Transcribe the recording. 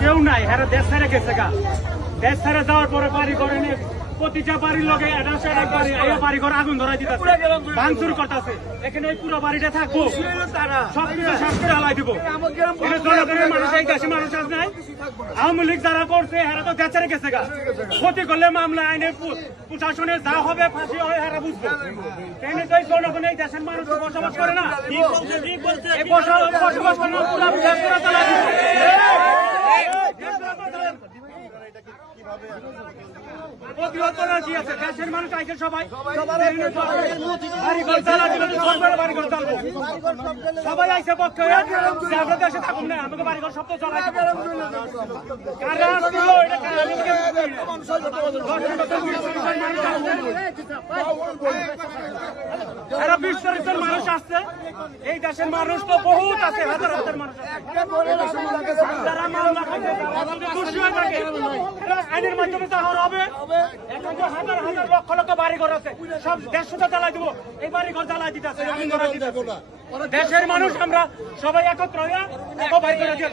কেউ নাই, হ্যাঁ দেশ ছেড়ে গেছে গা। দেশ ছেড়ে যাওয়ার পরে বাড়ি ঘরে নিয়ে প্রতিটা বাড়ির লগে বাড়ি ঘর আগুন ধরাই দিতে ভাঙচুর করতেছে। এখানে এই পুরো বাড়িটা থাকবো, সবকিছু শেষ করে হালাই দিব। জনগণের মানুষ, এই দেশে মানুষ আজ নাই। আওয়ামী লীগ যারা করছে এরা তো দেশ ছেড়ে গেছে গা। ক্ষতি করলে মামলা আইনে প্রশাসনে যা হবে ফাঁসি হয় এরা বুঝবো। এখানে তো এই জনগণ এই দেশের মানুষ বসবাস করে না, এই বসবাস করে না, পুরো দেশ পুরো চালা দিব। দেশের মানুষ আইছে সবাই বাড়িঘর চালা দিল, বাড়িঘর চালবো। সবাই আইসে পক্ষে আমরা দেশে থাকুন না, আমাকে বাড়িঘর সব তো চলাই এরা বিশ্বরিতের মানুষ আসছে। এই দেশের মানুষ তো বহুত আছে, হাজার হাজার মানুষ যারা মামলা খাইছে, খুশি হয়ে থাকে। আইনের মাধ্যমে যা হবে, হাজার হাজার লক্ষ লক্ষ বাড়িঘর আছে, সব দেশ চালাই দিব। এই বাড়িঘর জ্বালাই দিতে আছে, দেশের মানুষ আমরা সবাই একত্র হয়ে বাইর করে দিয়ে